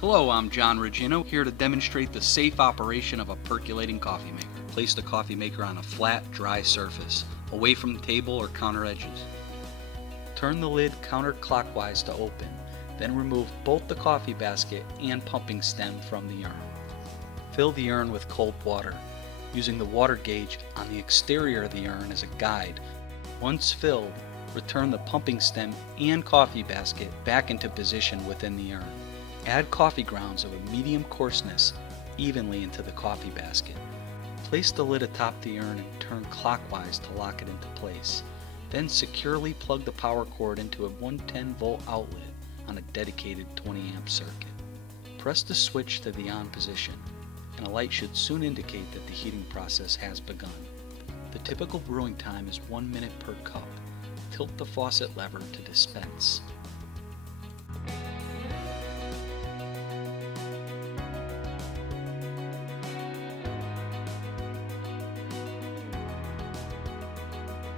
Hello, I'm John Regino, here to demonstrate the safe operation of a percolating coffee maker. Place the coffee maker on a flat, dry surface, away from the table or counter edges. Turn the lid counterclockwise to open, then remove both the coffee basket and pumping stem from the urn. Fill the urn with cold water, using the water gauge on the exterior of the urn as a guide. Once filled, return the pumping stem and coffee basket back into position within the urn. Add coffee grounds of a medium coarseness evenly into the coffee basket. Place the lid atop the urn and turn clockwise to lock it into place. Then securely plug the power cord into a 110-volt outlet on a dedicated 20-amp circuit. Press the switch to the on position, and a light should soon indicate that the heating process has begun. The typical brewing time is 1 minute per cup. Tilt the faucet lever to dispense.